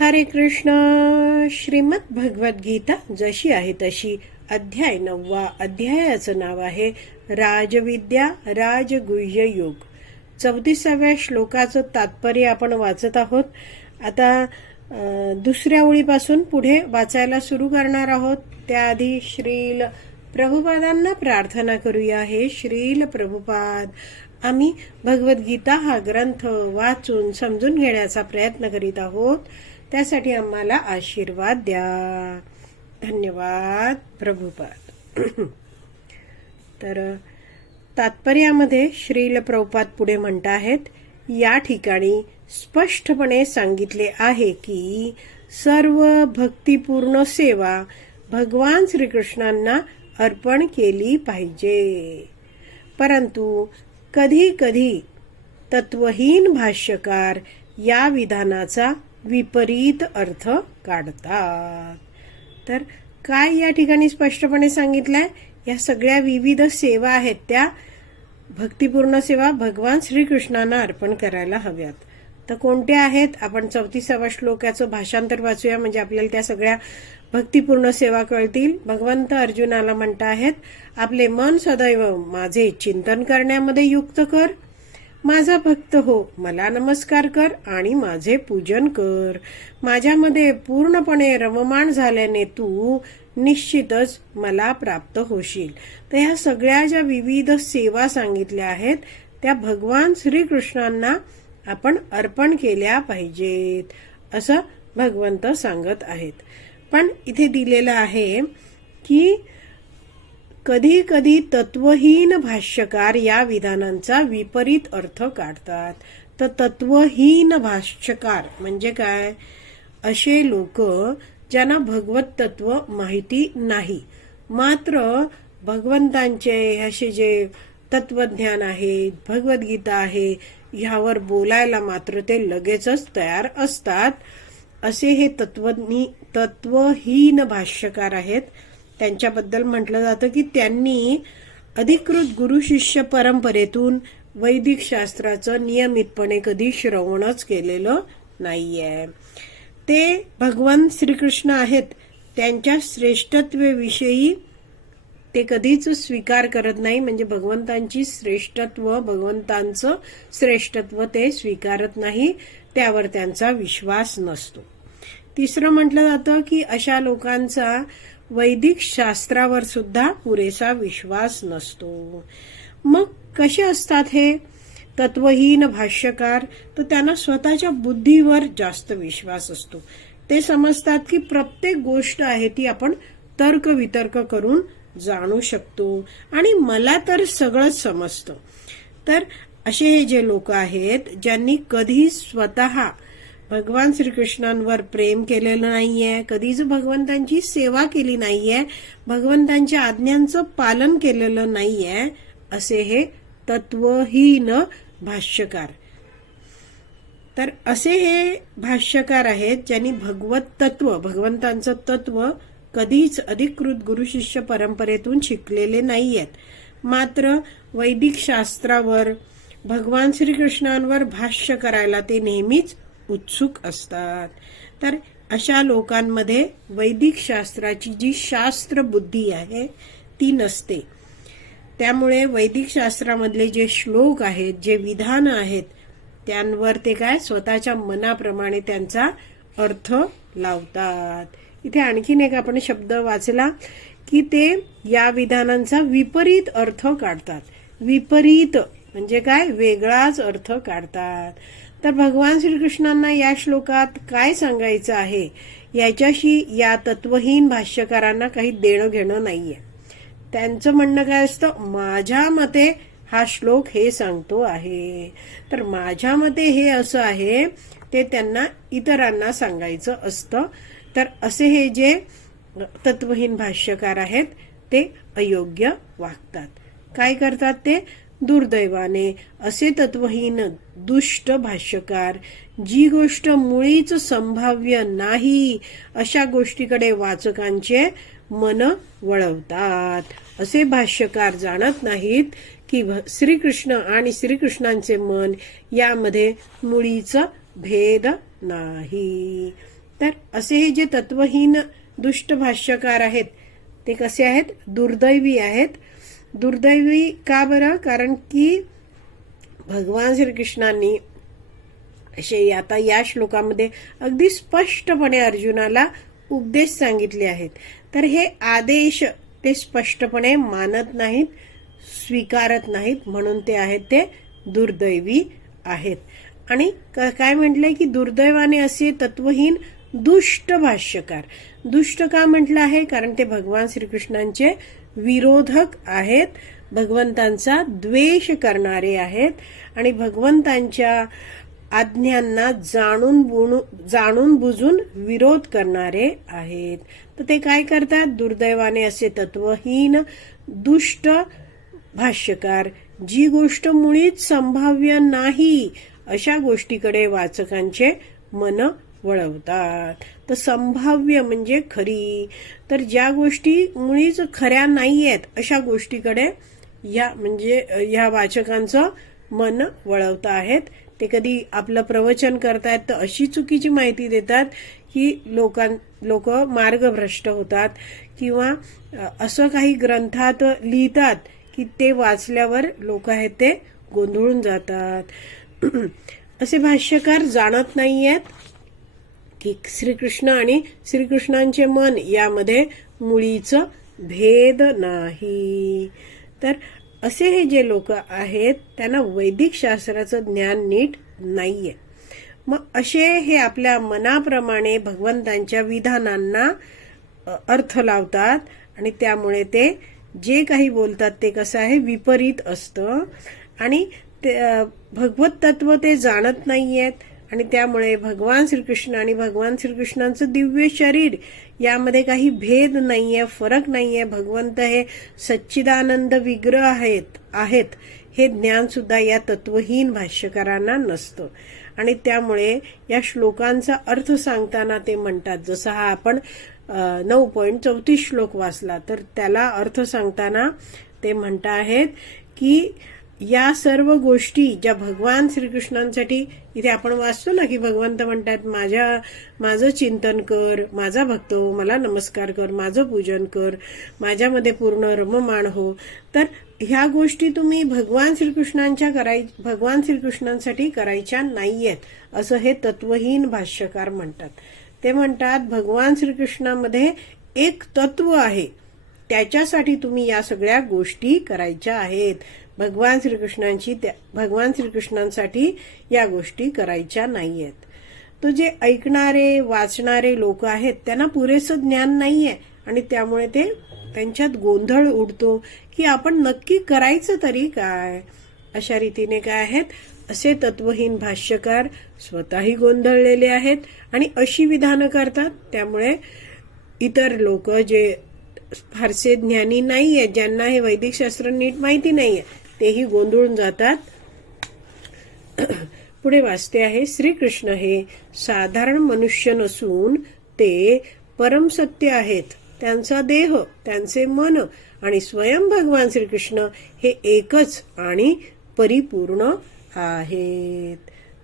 हरे कृष्ण श्रीमद भगवत गीता जशी आहे तशी. अध्याय नववा अध्यायाचं नाव आहे राजविद्या राजगुह्य योग. चौतीसाव्या श्लोकाचं तात्पर्य आपण वाचत आहोत. आता दुसऱ्या ओळीपासून पुढे वाचायला सुरू करणार आहोत. त्याआधी श्रील प्रभुपादांना प्रार्थना करूया. हे श्रील प्रभुपाद आम्ही भगवद्गीता हा ग्रंथ वाचून समजून घेण्याचा प्रयत्न करीत आहोत. त्यासाठी आम्हाला आशीर्वाद द्या. धन्यवाद प्रभुपाद. तर तात्पर्यामध्ये श्रील प्रभुपाद पुढे म्हणत आहेत या ठिकाणी स्पष्टपणे सांगितले आहे की सर्व भक्तिपूर्ण सेवा भगवान श्रीकृष्णांना अर्पण केली पाहिजे. परंतु कधी कधी तत्वहीन भाष्यकार या विधानाचा विपरीत अर्थ काढतात. तर काय या ठिकाणी स्पष्टपणे सांगितलंय? या सगळ्या विविध सेवा आहेत त्या. भक्तिपूर्ण सेवा भगवान श्रीकृष्णांना अर्पण करायला हव्यात. तर कोणत्या आहेत? आपण चौतीसाव्या श्लोकाचं भाषांतर वाचूया. म्हणजे आपल्याला त्या सगळ्या भक्तिपूर्ण सेवा कळतील. भगवंत अर्जुनाला म्हणत आहेत आपले मन सदैव माझे चिंतन करण्यामध्ये युक्त कर. माझा भक्त हो मला नमस्कार कर आणि माझे पूजन कर. माझ्यामध्ये पूर्णपणे रममाण झाल्याने तू निश्चितच मला प्राप्त होशील. तर ह्या सगळ्या ज्या विविध सेवा सांगितल्या आहेत त्या भगवान श्रीकृष्णांना आपण अर्पण केल्या पाहिजेत असं भगवंत सांगत आहेत. पण इथे दिलेलं आहे की कधी कधी तत्वहीन भाष्यकार या विधानांचा विपरीत अर्थ काढतात. तर तत्वहीन भाष्यकार म्हणजे काय? असे लोक ज्यांना भगवत तत्व माहिती नाही. मात्र भगवंतांचे असे जे तत्वज्ञान आहे भगवद्गीता आहे ह्यावर बोलायला मात्र ते लगेचच तयार असतात. असे हे तत्वज्ञी तत्वहीन भाष्यकार आहेत. त्यांच्याबद्दल म्हटलं जातं की त्यांनी अधिकृत गुरु शिष्य परंपरेतून वैदिक शास्त्राचं नियमितपणे कधी श्रवणच केलेलं नाहीये. ते भगवान श्रीकृष्ण आहेत. त्यांच्या श्रेष्ठत्वेविषयी ते कधीच स्वीकार करत नाही. म्हणजे भगवंतांची श्रेष्ठत्व भगवंतांचं श्रेष्ठत्व ते स्वीकारत नाही. त्यावर त्यांचा विश्वास नसतो. तिसरं म्हटलं जातं की अशा लोकांचा वैदिक शास्त्रावर सुद्धा पुरेसा विश्वास नसतो. मग कसे असतात हे? तत्वहीन भाष्यकार तर त्यांना स्वतःच्या बुद्धीवर जास्त विश्वास असतो. ते समजतात की प्रत्येक गोष्ट आहे ती आपण तर्क वितर्क करून जाणू शकतो. आणि मला तर सगळंच समजतं. तर असे हे जे लोक आहेत ज्यांनी कधी स्वतः भगवान श्रीकृष्णांवर प्रेम केलेलं नाहीये कधीच भगवंतांची सेवा केली नाहीये भगवंतांच्या आज्ञांचं पालन केलेलं नाहीये असे हे तत्वहीन भाष्यकार. तर असे हे भाष्यकार आहेत ज्यांनी भगवत तत्व भगवंतांचं तत्व कधीच अधिकृत गुरुशिष्य परंपरेतून शिकलेले नाहीयेत. मात्र वैदिक शास्त्रावर भगवान श्रीकृष्णांवर भाष्य करायला ते नेहमीच उत्सुक असतात. तर अशा लोकांमध्ये वैदिक शास्त्राची जी शास्त्र बुद्धी आहे ती नसते. त्यामुळे वैदिक शास्त्रामधले जे श्लोक आहेत जे विधान आहेत त्यांवर ते काय स्वतःच्या मनाप्रमाणे त्यांचा अर्थ लावतात. इथे आणखीन एक आपण शब्द वाचला की ते या विधानांचा विपरीत अर्थ काढतात. विपरीत म्हणजे काय? वेगळाच अर्थ काढतात. तर भगवान श्रीकृष्णांना या श्लोकात काय सांगायचं आहे? याच्याशी या तत्वहीन भाष्यकारांना काही देणं घेणं नाहीये. त्यांचं म्हणणं काय असतं? माझ्या मते हा श्लोक हे सांगतो आहे. तर माझ्या मते हे असं आहे ते त्यांना इतरांना सांगायचं असतं. तर असे हे जे तत्वहीन भाष्यकार आहेत ते अयोग्य वागतात. काय करतात ते? दुर्दैवाने असे तत्वहीन दुष्ट भाष्यकार जी गोष्ट मुळीच संभाव्य नाही अशा गोष्टीकडे वाचकांचे मन वळवतात. असे भाष्यकार जाणत नाहीत की भ- श्रीकृष्ण आणि श्रीकृष्णांचे मन यामध्ये मुळीच भेद नाही. तर असे हे जे तत्वहीन दुष्ट भाष्यकार आहेत ते कसे आहेत? दुर्दैवी आहेत. दुर्दैवी का बरं? कारण की भगवान श्रीकृष्णांनी असे आता या श्लोकामध्ये अगदी स्पष्टपणे अर्जुनाला उपदेश सांगितले आहेत. तर हे आदेश ते स्पष्टपणे मानत नाहीत स्वीकारत नाहीत म्हणून ते आहेत ते दुर्दैवी आहेत. आणि काय म्हटलंय की दुर्दैवाने असे तत्वहीन दुष्ट भाष्यकार. दुष्ट का म्हटलं आहे? कारण ते भगवान श्रीकृष्णांचे विरोधक आहेत. भगवंतांचा द्वेष करणारे आहेत. आणि भगवंतांच्या आज्ञांना जाणून बुणू- जाणून बुजून विरोध करणारे आहेत. तर ते काय करतात? दुर्दैवाने असे तत्वहीन दुष्ट भाष्यकार. जी गोष्ट मुळीच संभाव्य नाही अशा गोष्टीकडे वाचकांचे मन वळवतात. तर संभाव्य म्हणजे खरी. तर ज्या गोष्टी मुळीच खऱ्या नाही आहेत अशा गोष्टीकडे या म्हणजे ह्या वाचकांचं मन वळवत आहेत. ते कधी आपलं प्रवचन करतायत तर अशी चुकीची माहिती देतात की लोकां लोक मार्गभ्रष्ट होतात किंवा असं काही ग्रंथात लिहितात की ते वाचल्यावर लोक आहेत ते गोंधळून जातात. असे भाष्यकार जाणत नाही आहेत की श्रीकृष्ण आणि श्रीकृष्णांचे मन यामध्ये मुळीच भेद नाही. तर असे हे जे लोक आहेत त्यांना वैदिक शास्त्राचं ज्ञान नीट नाहीये. मग असे हे आपल्या मनाप्रमाणे भगवंतांच्या विधानांना अर्थ लावतात आणि त्यामुळे ते जे काही बोलतात ते कसं आहे विपरीत असतं. आणि ते भगवत तत्व ते जाणत नाही आहेत आणि त्यामुळे भगवान श्रीकृष्ण आणि भगवान श्रीकृष्णांचं दिव्य शरीर यामध्ये काही भेद नाहीये फरक नाहीये. भगवंत हे सच्चिदानंद विग्रह आहेत आहेत. हे ज्ञान सुद्धा या तत्वहीन भाष्यकारांना नसतं. आणि त्यामुळे या श्लोकांचा अर्थ सांगताना ते म्हणतात जसं हा आपण नऊ पॉईंट चौतीस श्लोक वाचला तर त्याला अर्थ सांगताना ते म्हणता आहेत की या सर्व गोष्टी ज्या भगवान श्रीकृष्णांसाठी इथे आपण वाचतो ना की भगवंत म्हणतात माझ्या माझं चिंतन कर माझा भक्त हो मला नमस्कार कर माझं पूजन कर माझ्यामध्ये पूर्ण रममाण हो. तर ह्या गोष्टी तुम्ही भगवान श्रीकृष्णांच्या कराय भगवान श्रीकृष्णांसाठी करायच्या नाहीयेत असं हे तत्वहीन भाष्यकार म्हणतात. ते म्हणतात भगवान श्रीकृष्णामध्ये एक तत्व आहे त्याच्यासाठी तुम्ही या सगळ्या गोष्टी करायच्या आहेत. भगवान श्रीकृष्णांची त्या- भगवान श्रीकृष्णांसाठी या गोष्टी करायच्या नाहीयेत. तो जे ऐकणारे वाचणारे लोक आहेत त्यांना पुरेसं ज्ञान नाहीये आणि त्यामुळे ते त्यांच्यात गोंधळ उडतो की आपण नक्की करायचं तरी काय? अशा रीतीने काय आहेत? असे तत्वहीन भाष्यकार स्वतःही गोंधळलेले आहेत आणि अशी विधानं करतात. त्यामुळे इतर लोक जे फारसे ज्ञानी नाही आहेत ज्यांना हे वैदिक शास्त्र नीट माहिती नाहीये तेही गोंधळून जातात. पुढे वाचते आहे श्रीकृष्ण हे साधारण मनुष्य नसून ते परमसत्य आहेत. त्यांचा देह त्यांचे मन आणि स्वयं भगवान श्रीकृष्ण हे एकच आणि परिपूर्ण आहेत.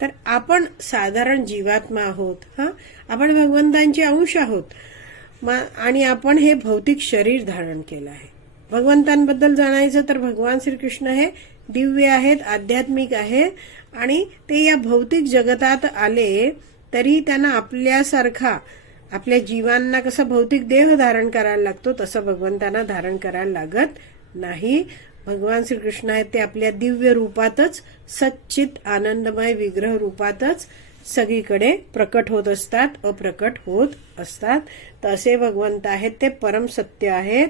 तर आपण साधारण जीवात्मा आहोत हा? आपण भगवंतांचे अंश आहोत. आणि आपण हे भौतिक शरीर धारण केलं आहे. भगवंतांबद्दल जाणायचं तर भगवान श्रीकृष्ण हे दिव्य आहेत आध्यात्मिक आहेत आणि ते या भौतिक जगतात आले तरी त्यांना आपल्यासारखा आपल्या जीवांना कसं भौतिक देह धारण करायला लागतो तसं भगवंतांना धारण करायला लागत नाही. भगवान श्रीकृष्ण आहेत ते आपल्या दिव्य रूपातच सच्चित आनंदमय विग्रह रूपातच सगळीकडे प्रकट होत असतात अप्रकट होत असतात. तर असे भगवंत आहेत ते परम सत्य आहेत.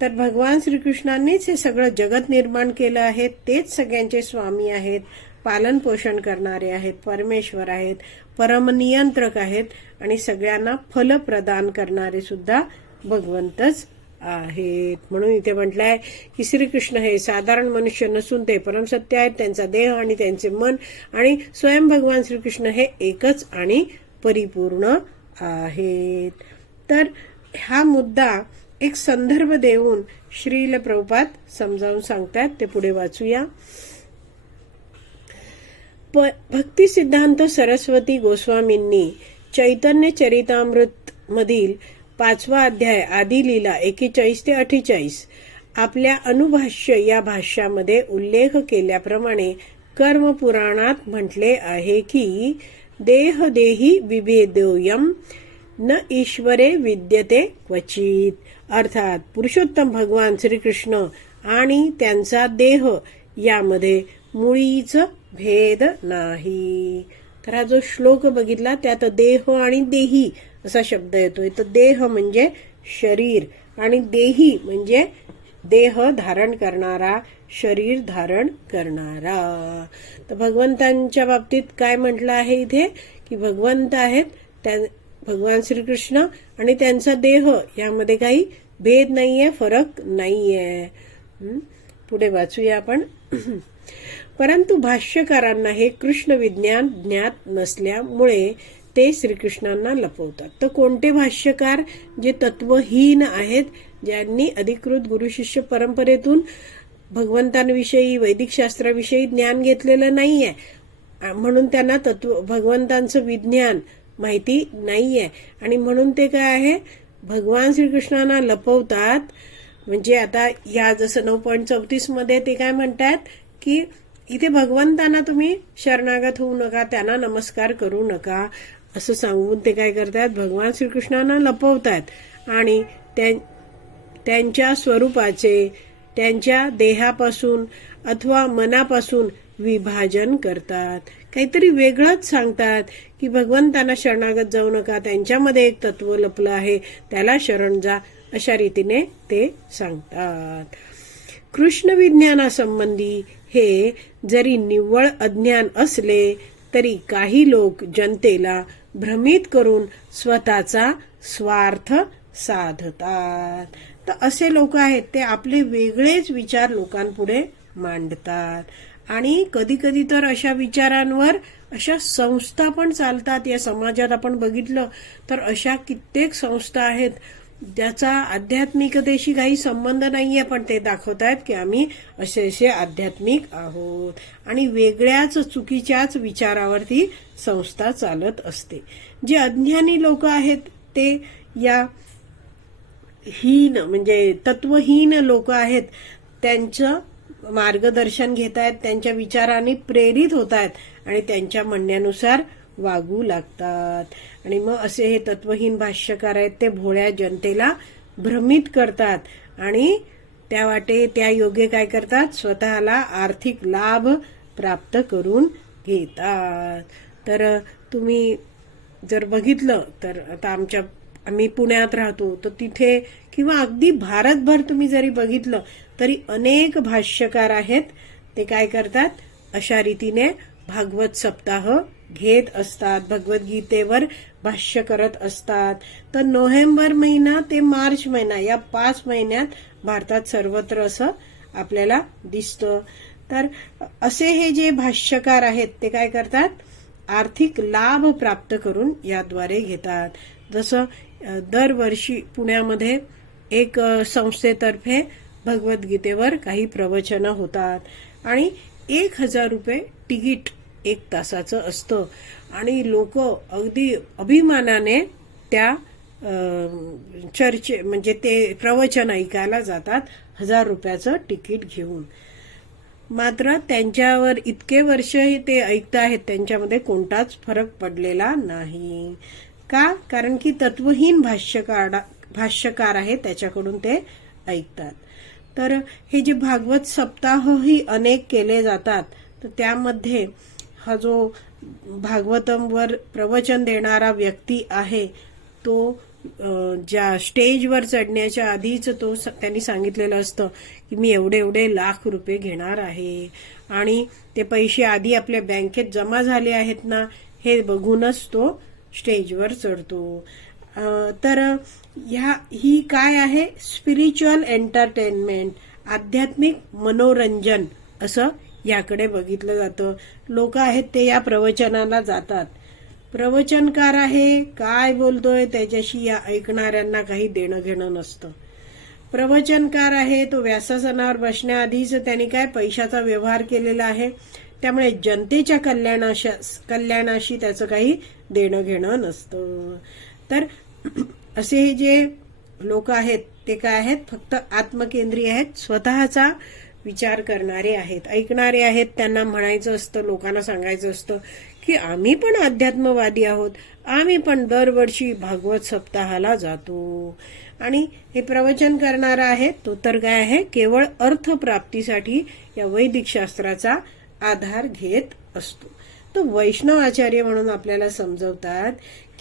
तर भगवान श्रीकृष्णांनीच हे सगळं जगत निर्माण केलं आहे तेच सगळ्यांचे स्वामी आहेत पालन पोषण करणारे आहेत परमेश्वर आहेत परमनियंत्रक आहेत आणि सगळ्यांना फल प्रदान करणारे सुद्धा भगवंतच आहेत. म्हणून इथे म्हटलंय की श्रीकृष्ण हे साधारण मनुष्य नसून ते परमसत्य आहेत त्यांचा देह आणि त्यांचे मन आणि स्वयं भगवान श्रीकृष्ण हे एकच आणि परिपूर्ण आहेत. तर हा मुद्दा एक संदर्भ देऊन श्रील प्रभुपाद समजावून सांगतात ते पुढे वाचूया. भक्ती सिद्धांत सरस्वती गोस्वामींनी चैतन्य चरितामृत मधील पाचवा अध्याय आदी लीला एकेचाळीस ते अठ्ठेचाळीस आपल्या अनुभाष्य या भाष्यामध्ये उल्लेख केल्याप्रमाणे कर्मपुराणात म्हटले आहे की देह देही विभेदोयम न ईश्वरे विद्यते क्वचित. अर्थात पुरुषोत्तम भगवान श्रीकृष्ण आणि त्यांचा देह यामध्ये मुळीच भेद नाही. तर हा जो श्लोक बघितला त्यात देह आणि देही असा शब्द येतोय. तर देह म्हणजे शरीर आणि देही म्हणजे देह धारण करणारा शरीर धारण करणारा. तर भगवंतांच्या बाबतीत काय म्हटलं आहे इथे? की भगवंत आहेत त्या भगवान श्रीकृष्ण आणि त्यांचा देह यामध्ये काही भेद नाहीये फरक नाहीये. पुढे वाचूया आपण. परंतु भाष्यकारांना हे कृष्ण विज्ञान ज्ञात नसल्यामुळे ते श्रीकृष्णांना लपवतात. तर कोणते भाष्यकार जे तत्वहीन आहेत ज्यांनी अधिकृत गुरु शिष्य परंपरेतून भगवंतांविषयी वैदिक शास्त्राविषयी ज्ञान घेतलेलं नाहीये म्हणून त्यांना तत्व भगवंतांचं विज्ञान माहिती नाहीये. आणि म्हणून ते काय आहे? भगवान श्रीकृष्णांना लपवतात. म्हणजे आता या जसं नऊ पॉईंट चौतीसमध्ये ते काय म्हणतात? की इथे भगवंतांना तुम्ही शरणागत होऊ नका त्यांना नमस्कार करू नका. असं सांगून ते काय करतात? भगवान श्रीकृष्णांना लपवतात. आणि त्यांच्या स्वरूपाचे त्यांच्या देहापासून अथवा मनापासून विभाजन करतात. काहीतरी वेगळंच सांगतात की भगवंतांना शरणागत जाऊ नका त्यांच्यामध्ये एक तत्व लपलं आहे त्याला शरण जा अशा रीतीने ते सांगतात. कृष्ण विज्ञानासंबंधी हे जरी निव्वळ अज्ञान असले तरी काही लोक जनतेला भ्रमित करून स्वतःचा स्वार्थ साधतात. तर असे लोक आहेत ते आपले वेगळेच विचार लोकांपुढे मांडतात. आणि कधी कधी तर अशा विचारांवर अशा संस्था पण चालतात. या समाजात आपण बघितलं तर अशा कित्येक संस्था आहेत. ज्याचा आध्यात्मिकतेशी काही संबंध नाहीये पण ते दाखवतायत की आम्ही असे असे आध्यात्मिक आहोत. आणि वेगळ्याच चुकीच्याच विचारावरती संस्था चालत असते. जे अज्ञानी लोक आहेत ते या हीन म्हणजे तत्वहीन लोक आहेत त्यांचं मार्गदर्शन घेत आहेत त्यांच्या विचाराने प्रेरित होत आहेत आणि त्यांच्या म्हणण्यानुसार वागू लागतात. आणि मग असे हे तत्वहीन भाष्यकार आहेत ते भोळ्या जनतेला भ्रमित करतात आणि त्या वाटे त्या योग्य काय करतात? स्वतःला आर्थिक लाभ प्राप्त करून घेतात. तर तुम्ही जर बघितलं तर आता आमच्या आम्ही पुण्यात राहतो तर तिथे किंवा अगदी भारतभर तुम्ही जरी बघितलं तरी अनेक भाष्यकार आहेत. ते काय करतात? अशा रीतीने भागवत सप्ताह घेत असतात. भगवद्गीतेवर भाष्य करत असतात. तर नोव्हेंबर महिना ते मार्च महिना या पाच महिन्यात भारतात सर्वत्र असं आपल्याला दिसतं. तर असे हे जे भाष्यकार आहेत ते काय करतात? आर्थिक लाभ प्राप्त करून याद्वारे घेतात. जसं दरवर्षी पुण्यामध्ये एक संस्थेतर्फे भगवद्गीतेवर काही प्रवचनं होतात. आणि एक हजार रुपये तिकीट एक तासाचं असतं. आणि लोक अगदी अभिमानाने त्या चर्चे म्हणजे ते प्रवचन ऐकायला जातात हजार रुपयाचं तिकीट घेऊन. मात्र त्यांच्यावर इतके वर्ष ते ऐकत आहेत त्यांच्यामध्ये कोणताच फरक पडलेला नाही. का? कारण की तत्वहीन भाष्यकार भाष्यकार आहे त्याच्याकडून ते ऐकतात. तर हे जे भागवत सप्ताहही अनेक केले जातात तर त्यामध्ये हा जो भागवतमवर प्रवचन देणारा व्यक्ती आहे तो ज्या स्टेजवर चढण्याच्या आधीच तो स- त्यांनी सांगितलेलं असतं की मी एवढे एवढे लाख रुपये घेणार आहे आणि ते पैसे आधी आपल्या बँकेत जमा झाले आहेत ना हे बघूनच तो स्टेजवर चढतो. तर ह्या ही काय आहे? स्पिरिच्युअल एंटरटेनमेंट आध्यात्मिक मनोरंजन असं याकडे बघितलं जातं. लोक आहेत ते या प्रवचनाला जातात. प्रवचनकार आहे काय बोलतोय त्याच्याशी या ऐकणाऱ्यांना काही देणं घेणं नसतं. प्रवचनकार आहे तो व्यासासनावर बसण्याआधीच त्यांनी काय पैशाचा व्यवहार केलेला आहे? त्यामुळे जनतेच्या कल्याणाशा कल्याणाशी त्याचं काही देणं घेणं नसतं. तर असे हे जे लोक आहेत ते काय आहेत? फक्त आत्मकेंद्रीय आहेत. स्वतःचा विचार करणारे आहेत. ऐकणारे आहेत. त्यांना म्हणायचं असतं लोकांना सांगायचं असतं की आम्ही पण अध्यात्मवादी आहोत. आम्ही पण दरवर्षी भागवत सप्ताहाला जातो. आणि हे प्रवचन करणारा आहे तो तर काय आहे? केवळ अर्थप्राप्तीसाठी या वैदिक शास्त्राचा आधार घेत असतो. तो वैष्णव आचार्य म्हणून आपल्याला समजवतात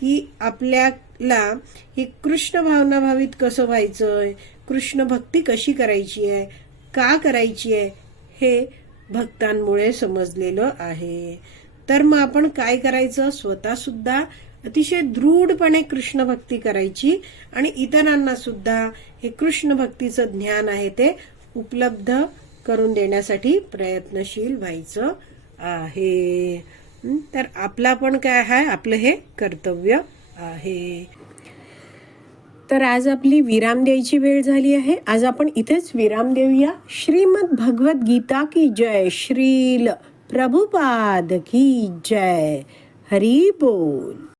की आपल्याला ही कृष्ण भावना भावित कसं व्हायचंय? कृष्ण भक्ती कशी करायची आहे? का करायची आहे? हे भक्तांमुळे समजलेलं आहे. तर मग आपण काय करायचं? स्वतः सुद्धा अतिशय दृढपणे कृष्ण भक्ती करायची आणि इतरांना सुद्धा हे कृष्ण भक्तीचं ज्ञान आहे ते उपलब्ध करून देण्यासाठी प्रयत्नशील व्हायचं आहे. तर आपला पण काय आहे आपलं हे कर्तव्य आहे. तर आज आपली विराम द्यायची वेळ झाली आहे. आज आपण इथेच विराम देऊया. श्रीमद भगवत गीता की जय? श्रील प्रभुपाद की जय? हरी बोल.